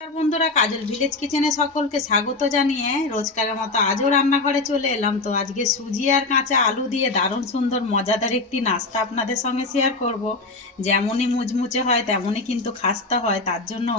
নমস্কার বন্ধুরা, কাজল ভিলেজ কিচেনে সকলকে স্বাগত জানিয়ে রোজকারের মতো আজও রান্নাঘরে চলে এলাম। তো আজকে সুজি আর কাঁচা আলু দিয়ে দারুণ সুন্দর মজাদার একটি নাস্তা আপনাদের সঙ্গে শেয়ার করব। যেমনই মুচমুচে হয় তেমনই কিন্তু খাস্তা হয়, তার জন্য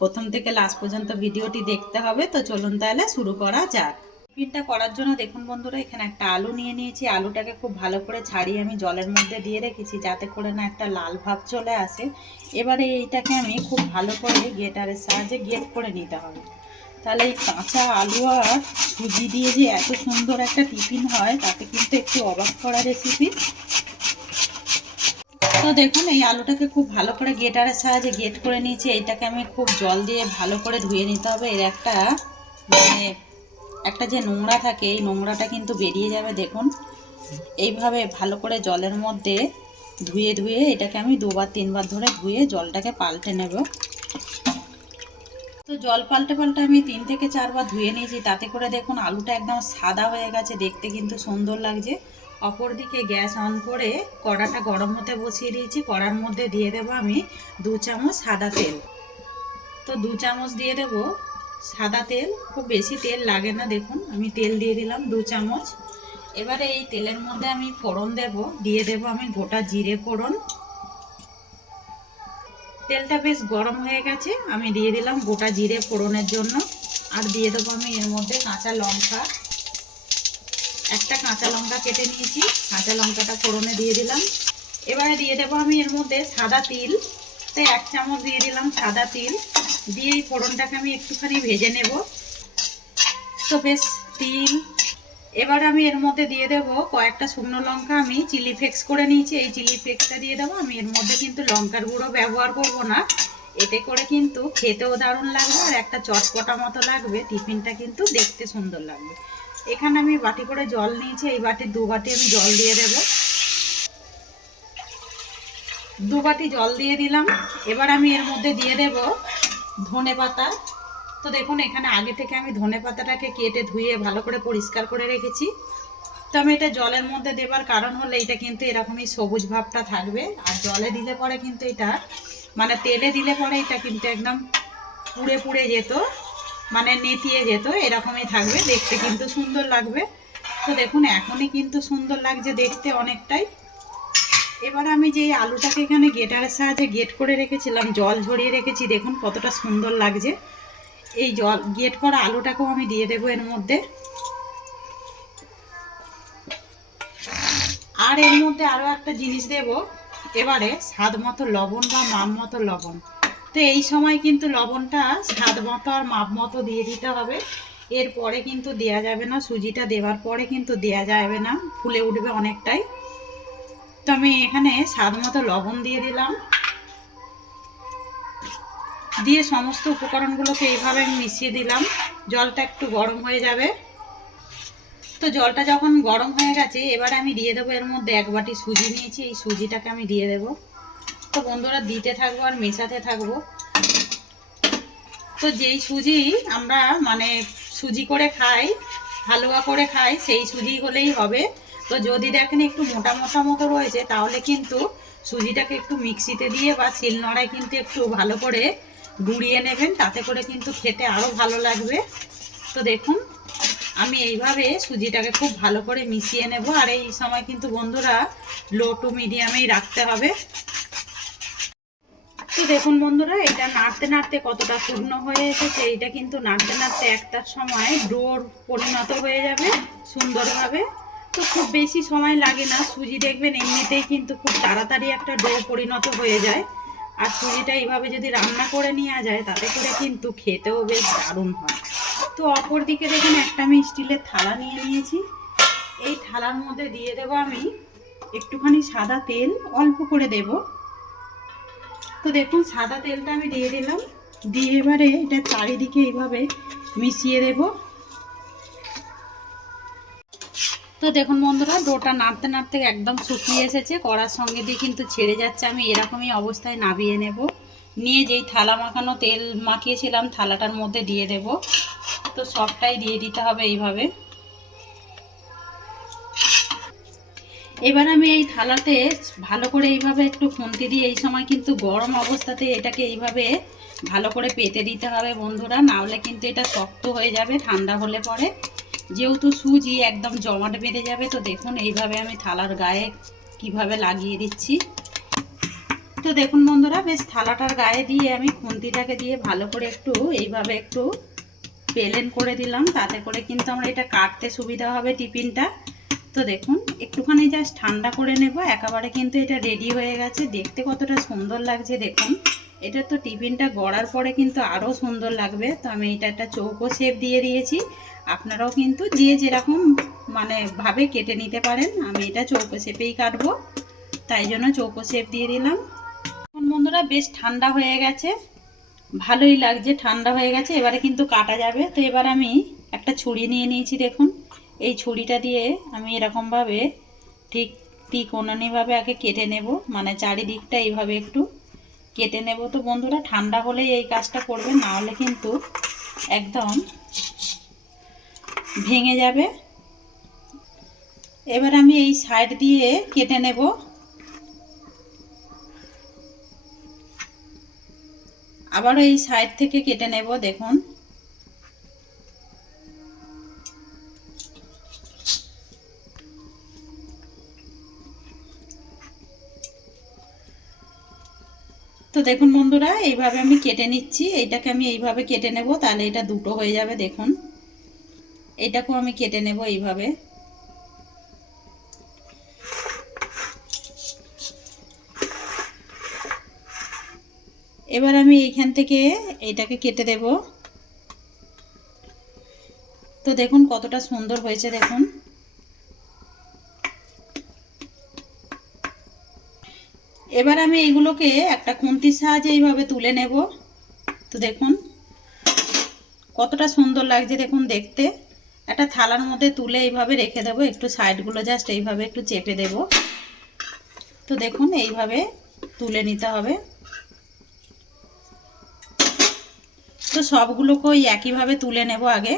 প্রথম থেকে লাস্ট পর্যন্ত ভিডিওটি দেখতে হবে। তো চলুন তাহলে শুরু করা যাক। টিফিনটা করার জন্য দেখুন বন্ধুরা, এখানে একটা আলু নিয়ে নিয়েছি। আলুটাকে খুব ভালো করে ছাড়িয়ে আমি জলের মধ্যে দিয়ে রেখেছি যাতে করে না একটা লাল ভাব চলে আসে। এবারে এইটাকে আমি খুব ভালো করে গ্রেটারের সাহায্যে গ্রেট করে নিতে হবে। তাহলে এই কাঁচা আলু আর সুজি দিয়ে যে এত সুন্দর একটা টিফিন হয় তাতে কিন্তু একটু অবাক করা রেসিপি। তো দেখুন এই আলুটাকে খুব ভালো করে গ্রেটারের সাহায্যে গ্রেট করে নিয়েছি। এইটাকে আমি খুব জল দিয়ে ভালো করে ধুয়ে নিতে হবে। এর একটা যে নোংরা থাকে, এই নোংরাটা কিন্তু বেরিয়ে যাবে। দেখুন এইভাবে ভালো করে জলের মধ্যে ধুয়ে ধুয়ে এটাকে আমি দুবার তিনবার ধরে ধুয়ে জলটাকে পাল্টে নেব। তো জল পাল্টে পাল্টে আমি 3 থেকে 4 বার ধুয়ে নিয়েছি। তাতে করে দেখুন আলুটা একদম সাদা হয়ে গেছে, দেখতে কিন্তু সুন্দর লাগছে। অপরদিকে গ্যাস অন করে কড়াটা গরম হতে বসিয়ে দিয়েছি। কড়ার মধ্যে দিয়ে দেবো আমি 2 চামচ সাদা তেল। তো 2 চামচ দিয়ে দেব সাদা তেল, খুব বেশি তেল লাগে না। দেখুন আমি তেল দিয়ে দিলাম 2 চামচ। এবারে এই তেলের মধ্যে আমি ফোড়ন দিয়ে দেব আমি গোটা জিরে ফোড়ন। তেলটা বেশ গরম হয়ে গেছে, আমি দিয়ে দিলাম গোটা জিরে ফোড়নের জন্য। আর দিয়ে দেবো আমি এর মধ্যে কাঁচা লঙ্কা, একটা কাঁচা লঙ্কা কেটে নিয়েছি, কাঁচা লঙ্কাটা ফোড়নে দিয়ে দিলাম। এবারে দিয়ে দেবো আমি এর মধ্যে সাদা তিল। তো 1 চামচ দিয়ে দিলাম সাদা তিল। দিয়ে এই ফোড়নটাকে আমি একটুখানি ভেজে নেব। তো বেশ তিল। এবার আমি এর মধ্যে দিয়ে দেব কয়েকটা শুকনো লঙ্কা, আমি চিলি ফ্লেক্স করে নিয়েছি। এই চিলি ফ্লেক্সটা দিয়ে দেবো। আমি এর মধ্যে কিন্তু লঙ্কার গুঁড়ো ব্যবহার করব না, এতে করে কিন্তু খেতেও দারুণ লাগবে আর একটা চটপটা মতো লাগবে। টিফিনটা কিন্তু দেখতে সুন্দর লাগবে। এখানে আমি বাটি করে জল নিয়েছি, এই বাটির 2 বাটি আমি জল দিয়ে দেব। 2 বাটি জল দিয়ে দিলাম। এবার আমি এর মধ্যে দিয়ে দেব ধনেপাতা। তো দেখুন এখানে আগে থেকে আমি ধনেপাতাটাকে কেটে ধুয়ে ভালো করে পরিষ্কার করে রেখেছি। তো আমি এটা জলের মধ্যে দেবার কারণ হলো এটা কিন্তু এরকমই সবুজ ভাবটা থাকবে। আর জলে দিলে পরে কিন্তু এটা মানে তেলে দিলে পরে এটা কিন্তু একদম পুড়ে পুড়ে যেত, মানে নেতিয়ে যেত, এরকমই থাকবে, দেখতে কিন্তু সুন্দর লাগবে। তো দেখুন এখনই কিন্তু সুন্দর লাগছে দেখতে অনেকটাই। এবার আমি যে আলুটাকে এখানে গ্রেটারের সাহায্যে গ্রেট করে রেখেছিলাম, জল ঝরিয়ে রেখেছি, দেখুন কতটা সুন্দর লাগছে। এই জল গ্রেট করা আলুটাকেও আমি দিয়ে দেবো এর মধ্যে। আর এর মধ্যে আরও একটা জিনিস দেব, এবারে স্বাদ মতো লবণ বা মাপ মতো লবণ। তো এই সময় কিন্তু লবণটা স্বাদ মতো আর মাপ মতো দিয়ে দিতে হবে। এরপরে কিন্তু দেয়া যাবে না, সুজিটা দেওয়ার পরে কিন্তু দেয়া যাবে না, ফুলে উঠবে অনেকটাই। তো আমি এখানে স্বাদ মতো লবণ দিয়ে দিলাম। দিয়ে সমস্ত উপকরণগুলোকে এইভাবে আমি মিশিয়ে দিলাম। জলটা একটু গরম হয়ে যাবে। তো জলটা যখন গরম হয়ে গেছে এবার আমি দিয়ে দেবো এর মধ্যে 1 বাটি সুজি নিয়েছি, এই সুজিটাকে আমি দিয়ে দেবো। তো বন্ধুরা দিতে থাকবো আর মেশাতে থাকবো। তো যেই সুজি আমরা মানে সুজি করে খাই, হালুয়া করে খাই, সেই সুজি হলেই হবে। তো যদি দেখেন একটু মোটা মোটা মতো রয়েছে তাহলে কিন্তু সুজিটাকে একটু মিক্সিতে দিয়ে বা শিলনোড়ায় কিন্তু একটু ভালো করে গুঁড়িয়ে নেবেন, তাতে করে কিন্তু খেতে আরও ভালো লাগবে। তো দেখুন আমি এইভাবে সুজিটাকে খুব ভালো করে মিশিয়ে নেব। আর এই সময় কিন্তু বন্ধুরা লো টু মিডিয়ামেই রাখতে হবে। তো দেখুন বন্ধুরা এটা নাড়তে নাড়তে কতটা শুকনো হয়ে এসেছে। এইটা কিন্তু নাড়তে নাড়তে একটা সময় ডোর পরিণত হয়ে যাবে সুন্দরভাবে। তো খুব বেশি সময় লাগে না, সুজি দেখবেন এমনিতেই কিন্তু খুব তাড়াতাড়ি একটা ডো পরিণত হয়ে যায়। আর সুজিটা এইভাবে যদি রান্না করে নেওয়া যায় তাতে করে কিন্তু খেতেও বেশ দারুণ হয়। তো অপর দিকে দেখুন একটা আমি স্টিলের থালা নিয়ে নিয়েছি। এই থালার মধ্যে দিয়ে দেবো আমি একটুখানি সাদা তেল, অল্প করে দেব। তো দেখুন সাদা তেলটা আমি দিয়ে দিলাম। দিয়ে এবারে এটা চারিদিকে এইভাবে মিশিয়ে দেব। তো দেখুন বন্ধুরা ডোটা নাড়তে নাড়তে একদম শুকিয়ে এসেছে, কড়ার সঙ্গে দিয়ে কিন্তু ছেড়ে যাচ্ছে। আমি এরকমই অবস্থায় নাবিয়ে নেব। নিয়ে যেই থালা মাখানো তেল মাখিয়েছিলাম থালাটার মধ্যে দিয়ে দেব। তো সবটাই দিয়ে দিতে হবে এইভাবে। এবার আমি এই থালাতে ভালো করে এইভাবে একটু খুন্তি দিয়ে, এই সময় কিন্তু গরম অবস্থাতে এটাকে এইভাবে ভালো করে পেতে দিতে হবে বন্ধুরা, না হলে কিন্তু এটা শক্ত হয়ে যাবে ঠান্ডা হলে পরে। যেহেতু সুজি একদম জমাট বেঁধে যাবে। তো দেখুন এইভাবে আমি থালার গায়ে কিভাবে লাগিয়ে দিচ্ছি। তো দেখুন বন্ধুরা, বেশ থালাটার গায়ে দিয়ে আমি খুন্তিটাকে দিয়ে ভালো করে একটু এইভাবে একটু প্লেন করে দিলাম, তাতে করে কিন্তু আমরা এটা কাটতে সুবিধা হবে টিফিনটা। তো দেখুন একটুখানি জাস্ট ঠান্ডা করে নেব, একেবারে কিন্তু এটা রেডি হয়ে গেছে। দেখতে কতটা সুন্দর লাগছে দেখুন। এটা তো টিফিনটা গড়ার পরে কিন্তু আরও সুন্দর লাগবে। তো আমি এটা একটা চৌকো শেপ দিয়ে দিয়েছি, আপনারাও কিন্তু যে যেরকম মানে ভাবে কেটে নিতে পারেন। আমি এটা চৌকো শেপেই কাটবো, তাই জন্য চৌকো শেপ দিয়ে দিলাম। এখন বন্ধুরা বেশ ঠান্ডা হয়ে গেছে, ভালোই লাগছে, ঠান্ডা হয়ে গেছে। এবারে কিন্তু কাটা যাবে। তো এবার আমি একটা ছুরি নিয়ে নিয়েছি দেখুন। এই ছুরিটা দিয়ে আমি এরকমভাবে ঠিক ত্রিকোণানিভাবে আগে কেটে নেব, মানে চারিদিকটা এইভাবে একটু কেটে নেব। তো বন্ধুরা ঠান্ডা হলেই এই কাজটা করবে, না হলে কিন্তু একদম ভেঙে যাবে। এবার আমি এই সাইড দিয়ে কেটে নেব। আবারও এই সাইড থেকে কেটে নেব দেখুন। তো দেখুন বন্ধুরা এইভাবে আমি কেটে নিচ্ছি। এইটাকে আমি এইভাবে কেটে নেব, তাহলে এটা দুটো হয়ে যাবে দেখুন। এটাকেও আমি কেটে নেব এইভাবে। এবার আমি এইখান থেকে এইটাকে কেটে দেব। তো দেখুন কতটা সুন্দর হয়েছে দেখুন। এবার আমি এইগুলোকে একটা খুন্তির সাহায্যে এইভাবে তুলে নেব। তো দেখুন কতটা সুন্দর লাগছে দেখুন দেখতে। একটা থালার মধ্যে তুলে এইভাবে রেখে দেবো, একটু সাইডগুলো জাস্ট এইভাবে একটু চেপে দেব। তো দেখুন এইভাবে তুলে নিতে হবে। তো সবগুলোকে ওই একইভাবে তুলে নেব আগে।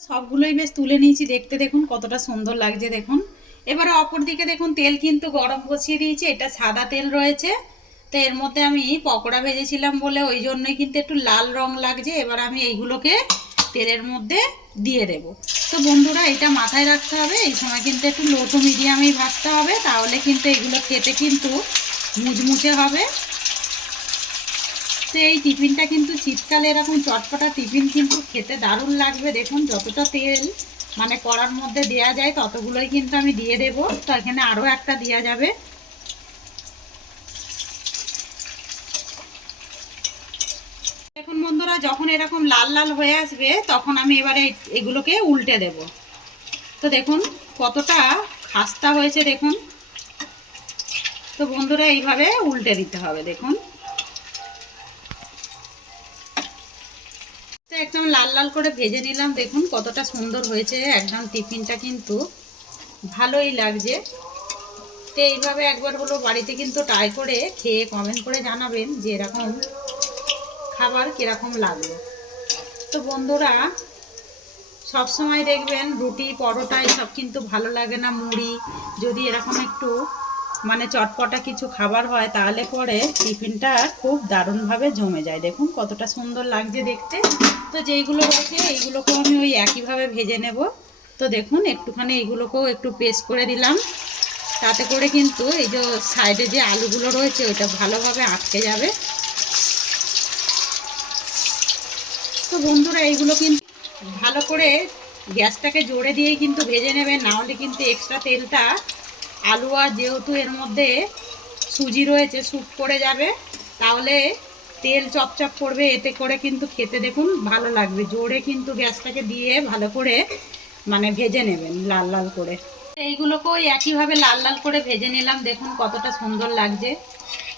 সবগুলোই বেশ তুলে নিয়েছি, দেখতে দেখুন কতটা সুন্দর লাগছে দেখুন। এবারে অপর দিকে দেখুন তেল কিন্তু গরম বসিয়ে দিয়েছি, এটা সাদা তেল রয়েছে। তো এর মধ্যে আমি পকোড়া ভেজেছিলাম বলে ওই জন্যই কিন্তু একটু লাল রং লাগছে। এবার আমি এইগুলোকে তেলের মধ্যে দিয়ে দেব। তো বন্ধুরা এটা মাথায় রাখতে হবে, এই সময় কিন্তু একটু লো টু মিডিয়ামেই ভাজতে হবে, তাহলে কিন্তু এগুলো খেতে কিন্তু মুচমুচে হবে। তো এই টিফিনটা কিন্তু শীতকালে এরকম চটপটা টিফিন কিন্তু খেতে দারুণ লাগবে দেখুন। যতটা তেল মানে কড়ার মধ্যে দেয়া যায় ততগুলোই কিন্তু আমি দিয়ে দেব। তো এখানে আরও একটা দেওয়া যাবে। দেখুন বন্ধুরা যখন এরকম লাল লাল হয়ে আসবে তখন আমি এবারে এগুলোকে উল্টে দেব। তো দেখুন কতটা খাস্তা হয়েছে দেখুন। তো বন্ধুরা এইভাবে উল্টে দিতে হবে দেখুন। তো একদম লাল লাল করে ভেজে নিলাম দেখুন কতটা সুন্দর হয়েছে একদম। টিফিনটা কিন্তু ভালোই লাগছে। তো এইভাবে একবার হলো বাড়িতে কিন্তু ট্রাই করে খেয়ে কমেন্ট করে জানাবেন যে এরকম খাবার কীরকম লাগলো। তো বন্ধুরা সব সময় দেখবেন রুটি পরোটা এসব কিন্তু ভালো লাগে না, মুড়ি যদি এরকম একটু মানে চটপটা কিছু খাবার হয় তাহলে পরে টিফিনটা খুব দারুণভাবে জমে যায়। দেখুন কতটা সুন্দর লাগছে দেখতে। তো যেইগুলো রয়েছে এইগুলোকেও আমি ওই একইভাবে ভেজে নেব। তো দেখুন একটুখানি এইগুলোকেও একটু পেস্ট করে দিলাম, তাতে করে কিন্তু এই যে সাইডে যে আলুগুলো রয়েছে ওইটা ভালোভাবে আটকে যাবে। তো বন্ধুরা এইগুলো কিন্তু ভালো করে গ্যাসটাকে জোরে দিয়েই কিন্তু ভেজে নেবেন, না হলে কিন্তু এক্সট্রা তেলটা আলু আর যেহেতু এর মধ্যে সুজি রয়েছে স্যুপ করে যাবে, তাহলে তেল চপচপ করবে, এতে করে কিন্তু খেতে দেখুন ভালো লাগবে। জোরে কিন্তু গ্যাসটাকে দিয়ে ভালো করে মানে ভেজে নেবেন লাল লাল করে। এইগুলোকেও একইভাবে লাল লাল করে ভেজে নিলাম দেখুন কতটা সুন্দর লাগছে।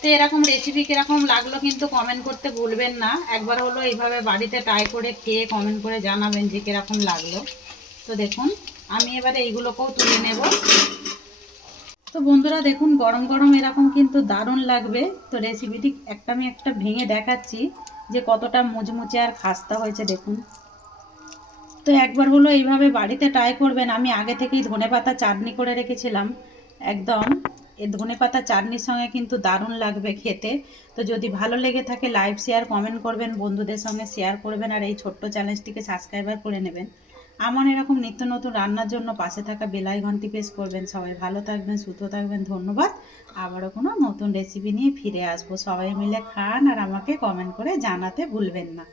তো এরকম রেসিপি কীরকম লাগলো কিন্তু কমেন্ট করতে ভুলবেন না। একবার হলো এইভাবে বাড়িতে ট্রাই করে খেয়ে কমেন্ট করে জানাবেন যে কীরকম লাগলো। তো দেখুন আমি এবারে এইগুলোকেও তুলে নেব। তো বন্ধুরা দেখুন গরম গরম এরকম কিন্তু দারুণ লাগবে। তো রেসিপিটি আমি একটা ভেঙে দেখাচ্ছি যে কতটা মুচমুচে আর খাস্তা হয়েছে দেখুন। তো একবার হলো এইভাবে বাড়িতে ট্রাই করবেন। আমি আগে থেকেই ধনেপাতা চাটনি করে রেখেছিলাম, একদম এই ধনেপাতা চাটনির সঙ্গে কিন্তু দারুণ লাগবে খেতে। তো যদি ভালো লেগে থাকে লাইক শেয়ার কমেন্ট করবেন, বন্ধুদের সঙ্গে শেয়ার করবেন, আর এই ছোট্ট চ্যানেলটিকে সাবস্ক্রাইবার করে নেবেন। আমার এরকম নিত্য নতুন রান্নার জন্য পাশে থাকা বেল আইকনটি প্রেস করবেন। সবাই ভালো থাকবেন, সুস্থ থাকবেন, ধন্যবাদ। আবারও কোনো নতুন রেসিপি নিয়ে ফিরে আসবো। সবাই মিলে খান আর আমাকে কমেন্ট করে জানাতে ভুলবেন না।